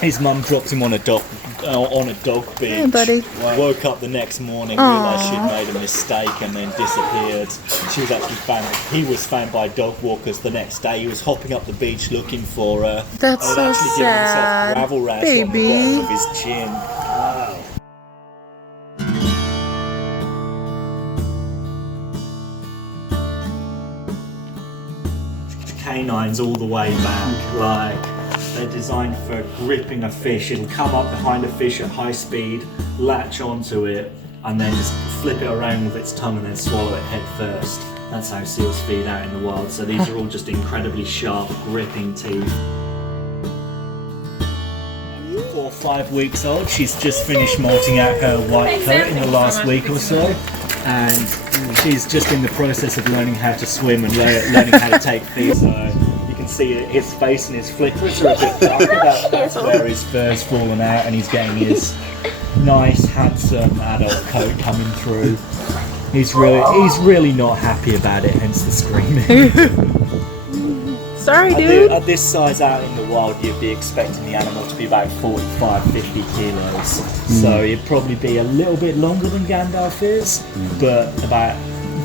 His mum dropped him on a dog beach. Hey, buddy. Woke up the next morning, realised she'd made a mistake, and then disappeared. She was actually found. He was found by dog walkers the next day. He was hopping up the beach looking for her. That's and so actually sad. given himself gravel rash Baby. on the bottom of his chin. Wow. Canines all the way back, like they're designed for gripping a fish. It'll come up behind a fish at high speed, latch onto it, and then just flip it around with its tongue and then swallow it head first. That's how seals feed out in the wild. So these are all just incredibly sharp, gripping teeth. 4 or 5 weeks old. She's just finished molting out her white coat in the last week or so, and she's just in the process of learning how to swim and learning how to take feed. So you can see his face and his flippers are a bit darker. That's where his fur's fallen out, and he's getting his nice, handsome adult coat coming through. He's really not happy about it, hence the screaming. Sorry, dude. At this size out in the wild, you'd be expecting the animal to be about 45, 50 kilos. So he'd probably be a little bit longer than Gandalf is, but about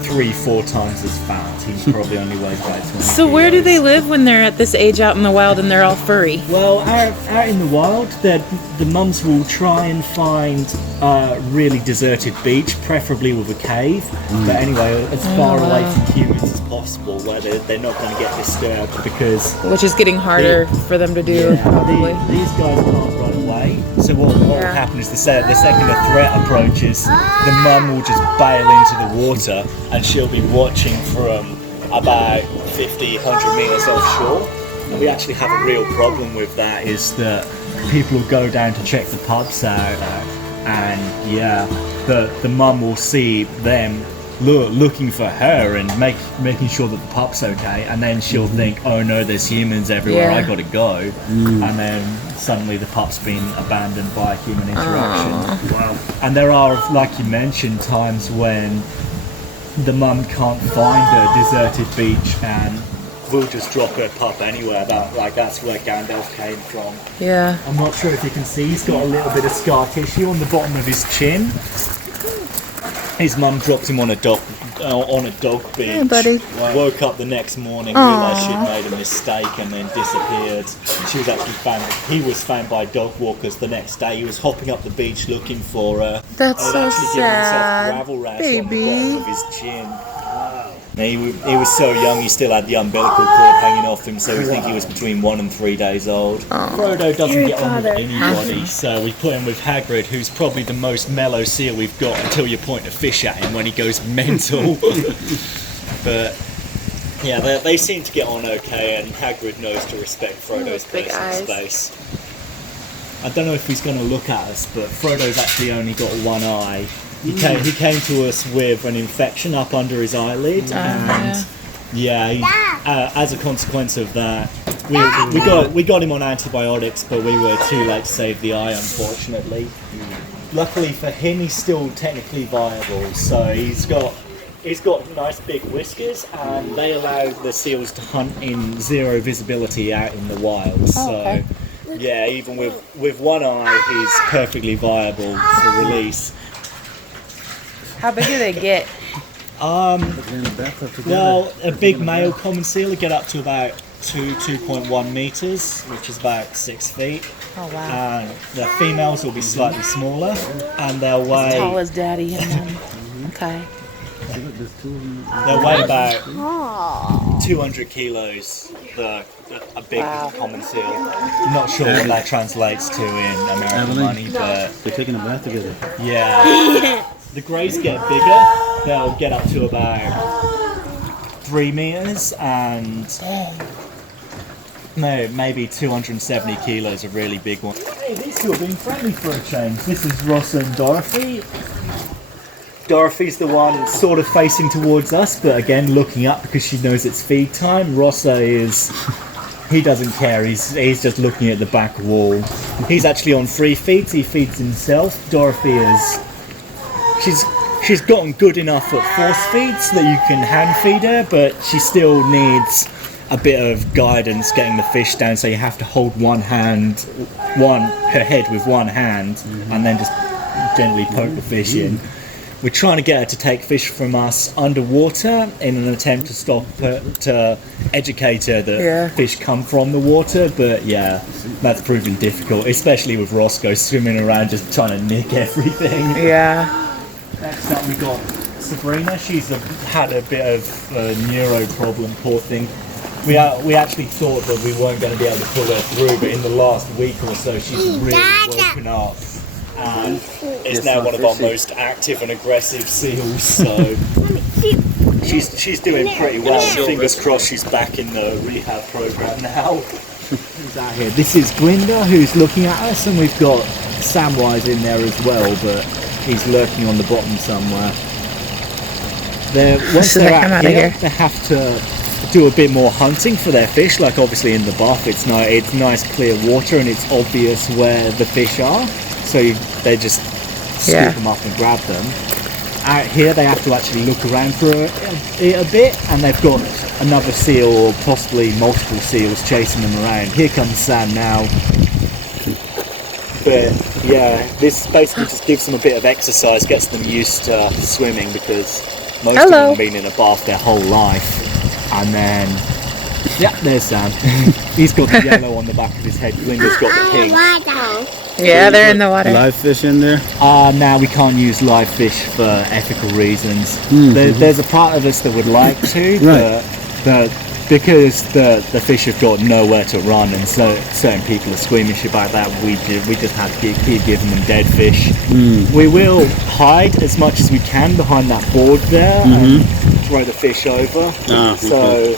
3-4 times as fat. He probably only weighs about 20 So where do kilos. they live when they're at this age out in the wild and they're all furry? Well, out in the wild, the mums will try and find a really deserted beach, preferably with a cave. But anyway, as far away from humans as possible, where they're not going to get disturbed, because Which is getting harder for them to do, probably. these guys can't run away. So what will happen is the second a threat approaches, the mum will just bail into the water, and she'll be watching from about 50, 100 metres offshore. And we actually have a real problem with that, is that people will go down to check the pups out, and the mum will see them looking for her and making sure that the pup's okay, and then she'll think, oh no, there's humans everywhere, I gotta go. And then suddenly the pup's been abandoned by human interaction. Wow. And there are, like you mentioned, times when the mum can't find a deserted beach and will just drop her pup anywhere. That's where Gandalf came from. Yeah. I'm not sure if you can see, he's got a little bit of scar tissue on the bottom of his chin. His mum dropped him on a dog beach. Hey, buddy. Woke up the next morning, realised she'd made a mistake, and then disappeared. She was actually found. He was found by dog walkers the next day. He was hopping up the beach looking for her. That's and so actually given himself sad, gravel rash baby. on the bottom of his chin. Now, he was so young, he still had the umbilical cord hanging off him, so we think he was between 1 and 3 days old. Frodo doesn't get on with anybody, so we put him with Hagrid, who's probably the most mellow seal we've got, until you point a fish at him when he goes mental. But yeah, they seem to get on okay, and Hagrid knows to respect Frodo's personal space. I don't know if he's going to look at us, but Frodo's actually only got one eye. He came to us with an infection up under his eyelid, and as a consequence of that, we got him on antibiotics, but we were too late to save the eye, unfortunately. Luckily for him, he's still technically viable, so he's got nice big whiskers, and they allow the seals to hunt in zero visibility out in the wild. So yeah, even with one eye, he's perfectly viable for release. How big do they get? Well, a big male common seal will get up to about 2.1 meters, which is about 6 feet. Oh wow! And the females will be slightly smaller, and they'll weigh. As tall as Daddy and them. Okay. They'll weigh about 200 kilos. A big common seal. I'm not sure what that translates to in American money, but they're taking a bath together. Yeah. The greys get bigger. They'll get up to about 3 meters, and maybe 270 kilos, a really big one. Hey, these two are being friendly for a change. This is Ross and Dorothy. Dorothy's the one sort of facing towards us, but again looking up because she knows it's feed time. Rossa he doesn't care, he's just looking at the back wall. He's actually on free feeds, he feeds himself. Dorothy is... She's gotten good enough at force feeds that you can hand feed her, but she still needs a bit of guidance getting the fish down, so you have to hold her head with one hand, and then just gently poke the fish in. We're trying to get her to take fish from us underwater in an attempt to to educate her that fish come from the water, but yeah, that's proving difficult, especially with Roscoe swimming around just trying to nick everything. Yeah. Next up we got Sabrina. She's had a bit of a neuro problem, poor thing. We actually thought that we weren't going to be able to pull her through, but in the last week or so she's really woken up. And is now one of our most active and aggressive seals, so she's doing pretty well. Fingers crossed she's back in the rehab program now. Who's out here? This is Glinda, who's looking at us, and we've got Samwise in there as well, but he's lurking on the bottom somewhere. Once they're out here, they have to do a bit more hunting for their fish, like obviously in the bath it's nice clear water and it's obvious where the fish are, so they just scoop them up and grab them. Out here they have to actually look around for it a bit, and they've got another seal or possibly multiple seals chasing them around. Here comes Sam now. But yeah, this basically just gives them a bit of exercise, gets them used to swimming, because most of them have been in a bath their whole life. And then, yeah, there's Sam. He's got the yellow on the back of his head. Glinda's got the pink. Yeah, they're in the water. Live fish in there? Now we can't use live fish for ethical reasons. There's a part of us that would like to, but because the fish have got nowhere to run, and so certain people are squeamish about that, we just have to keep giving them dead fish. We will hide as much as we can behind that board there and throw the fish over. So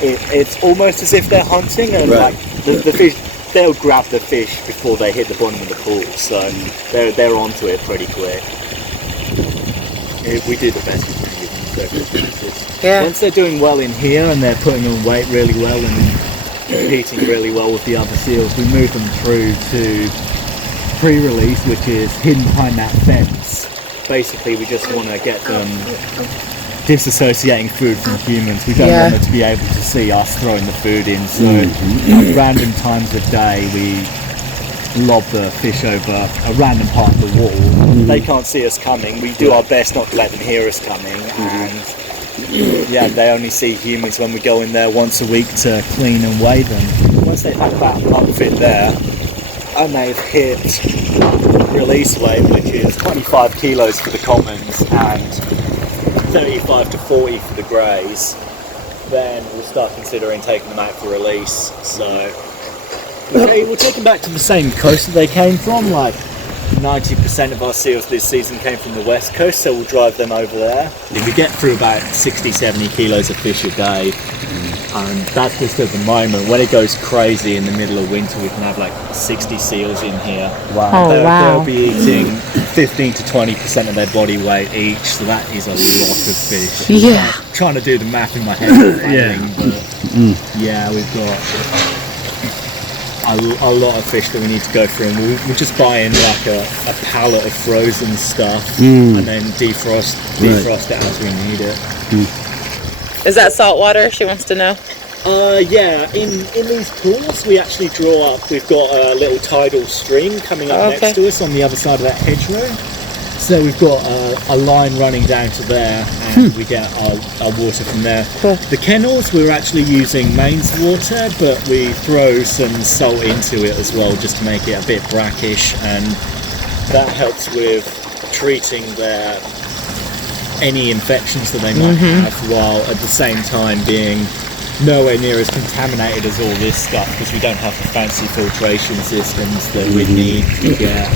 it's almost as if they're hunting, and like the fish, they'll grab the fish before they hit the bottom of the pool, so they're onto it pretty quick. We do the best we can give them circumstances. Once they're doing well in here and they're putting on weight really well and competing really well with the other seals, we move them through to pre-release, which is hidden behind that fence. Basically we just want to get them disassociating food from humans. We don't want them to be able to see us throwing the food in, so at random times of day we lob the fish over a random part of the wall. They can't see us coming. We do our best not to let them hear us coming, and yeah, they only see humans when we go in there once a week to clean and weigh them. Once they've had that month in there and they've hit release weight, which is 25 kilos for the commons and 35 to 40 for the greys, then we'll start considering taking them out for release. So we'll take them back to the same coast that they came from. Like 90% of our seals this season came from the west coast, so we'll drive them over there. If we get through about 60-70 kilos of fish a day, and that's just at the moment. When it goes crazy in the middle of winter, we can have like 60 seals in here. They'll be eating 15 to 20% of their body weight each, so that is a lot of fish. I'm trying to do the math in my head, but yeah, we've got a lot of fish that we need to go through, and we'll just buy in like a pallet of frozen stuff and then defrost it as we need it. Is that salt water? She wants to know. Yeah, in these pools we actually draw up, we've got a little tidal stream coming up next to us on the other side of that hedgerow. So we've got a line running down to there, and we get our water from there. The kennels, we're actually using mains water, but we throw some salt into it as well, just to make it a bit brackish, and that helps with treating any infections that they might have, while at the same time being nowhere near as contaminated as all this stuff, because we don't have the fancy filtration systems that we need to get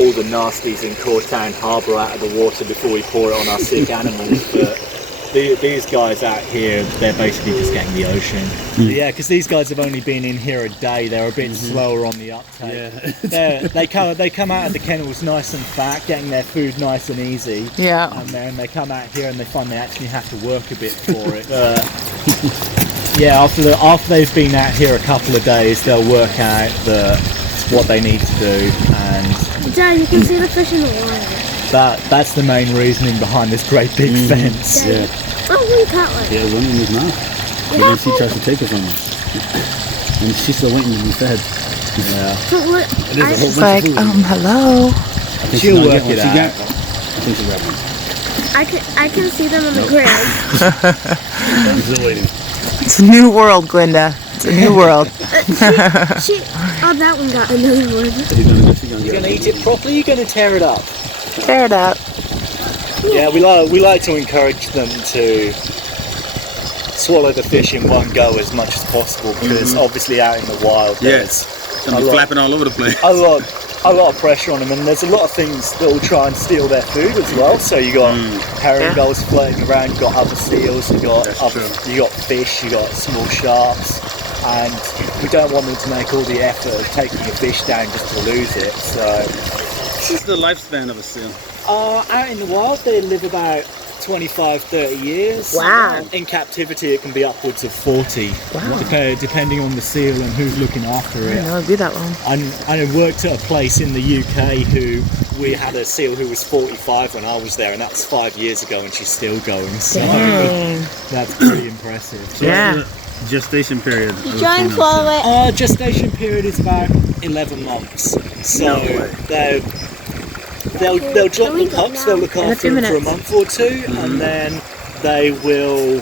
all the nasties in Cortown Harbour out of the water before we pour it on our sick animals. But these guys out here, they're basically just getting the ocean. Yeah, because these guys have only been in here a day. They're a bit slower on the uptake. They come out of the kennels nice and fat, getting their food nice and easy. And then they come out here and they find they actually have to work a bit for it. Yeah, after they've been out here a couple of days, they'll work out what they need to do, and Dad, you can see the fish in the water. That's the main reasoning behind this great big fence. Oh, one caught one. Yeah, one in his mouth. But then she tries to take us on it. And she's still waiting to be fed. Yeah. But what? It is a whole It's bunch like, of food. hello. I think She'll she's work gonna it get one. out. I think she got one. I can see them on the grid. I'm still waiting. It's a new world, Glinda. It's a new world. Oh, that one got another one. She's gonna You're get gonna eat it properly. You're gonna tear it up. Tear it up. Yeah, we like to encourage them to swallow the fish in one go as much as possible because obviously out in the wild there's Gonna be flapping all over the place. a lot of pressure on them, and there's a lot of things that will try and steal their food as well. So you got herring gulls floating around, you got other seals, you got fish, you got small sharks, and we don't want them to make all the effort of taking a fish down just to lose it. So What's the lifespan of a seal? out in the wild they live about 25-30 years. Wow. In captivity it can be upwards of 40. Wow. Depending on the seal and who's looking after I it. didn't know it'd be that long. I worked at a place in the UK we had a seal who was 45 when I was there, and that's 5 years ago and she's still going. So Dang. that's pretty impressive. So Yeah. what's the gestation period. of a Try and female swallow seal? it. Gestation period is about 11 months. So they'll drop the pups, they'll look In a after few them for a minutes. month or two, and then they'll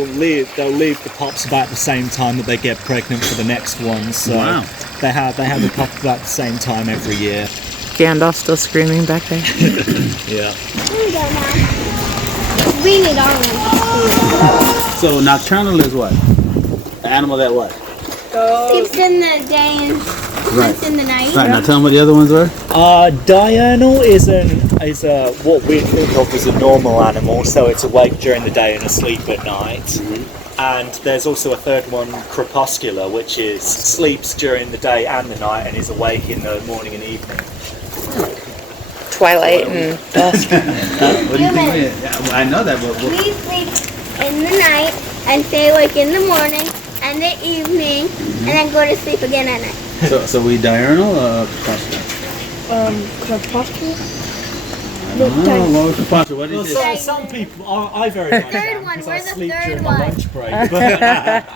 leave the pups about the same time that they get pregnant for the next one. So Wow. they have the pup about the same time every year. Gandalf still screaming back there. Yeah. Here we go now. We need our one. So nocturnal is what? The animal that what? Sleeps in the day and sleeps in the night. Right, now tell them what the other ones are. Diurnal is what we think of as a normal animal, so it's awake during the day and asleep at night. And there's also a third one, crepuscular, which is sleeps during the day and the night and is awake in the morning and evening. Twilight and dusk. What do you think? I know that, but We sleep in the night and stay awake in the morning and the evening and then go to sleep again at night. so we diurnal or crepuscular? Crepuscular? I don't know. What was crepuscular? What is it? Some people, I very much third am, one, because we're I the sleep third during one. my lunch break. But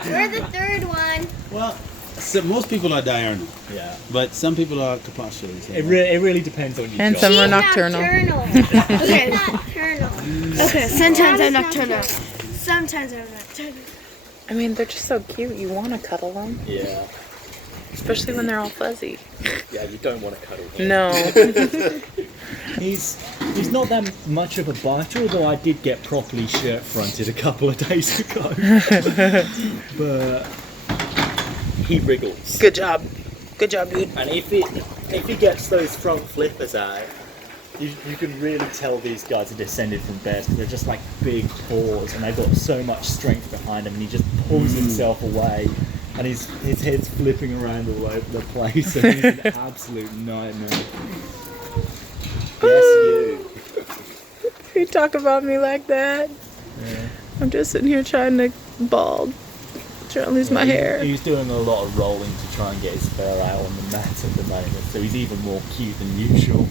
We're the third one. Well, so most people are diurnal, yeah, but some people are crepuscular. So it really depends on your And job. some are She's nocturnal. She's nocturnal. Okay, sometimes I'm nocturnal. Sometimes I'm nocturnal. I mean, they're just so cute. You want to cuddle them, Yeah, especially when they're all fuzzy. yeah, you don't want to cuddle him. No. He's not that much of a biter, although I did get properly shirt fronted a couple of days ago. But he wriggles. Good job. Good job, dude. And if he gets those front flippers out, you can really tell these guys are descended from bears because they're just like big paws and they've got so much strength behind them, and he just pulls himself away and his head's flipping around all over the place and he's an absolute nightmare. Yes, you. You talk about me like that. Yeah. I'm just sitting here trying to bald. Trying to lose my hair. He's doing a lot of rolling to try and get his fur out on the mat at the moment, so he's even more cute than usual.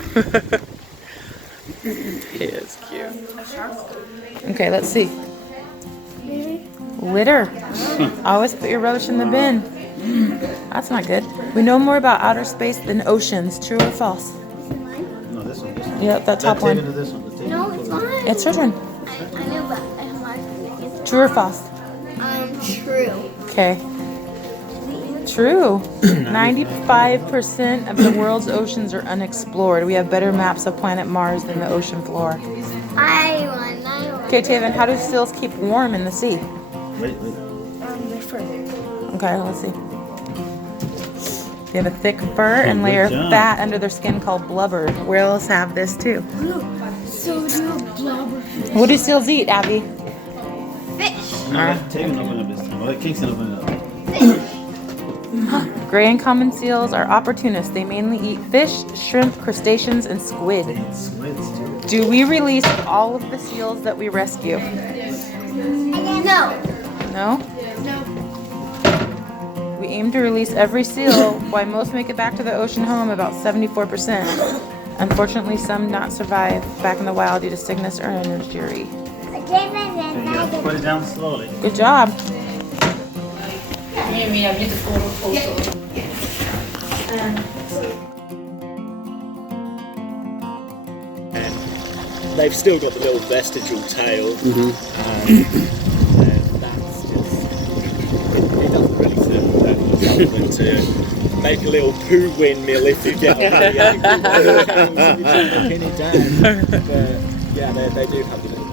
He is cute. Okay, let's see. Litter. Always put your rubbish in the bin. That's not good. We know more about outer space than oceans. True or false? No, this one. Yep, that top one. Into this one. No, it's mine. It's your turn. I know, but I'm like, True or false? true. Okay. True. 95% of the world's oceans are unexplored. We have better maps of planet Mars than the ocean floor. I won. Okay, Taven, how do seals keep warm in the sea? Wait. They're fur. Okay, let's see. They have a thick fur and layer of good job. fat under their skin called blubber. Whales have this too. So do blubber. What do seals eat, Abby? Fish. No, let Taven open up this time. Let Kingston open it up. Gray and common seals are opportunists. They mainly eat fish, shrimp, crustaceans, and squid. Squids too. Do we release all of the seals that we rescue? No. No? We aim to release every seal. While most make it back to the ocean home, about 74%. Unfortunately, some not survive back in the wild due to sickness or injury. Put it down slowly. Good job. They've still got the little vestigial tail. That's just, it doesn't really serve a purpose other than to make a little poo windmill if you get on the angle. Pin it down. But yeah, they do have the little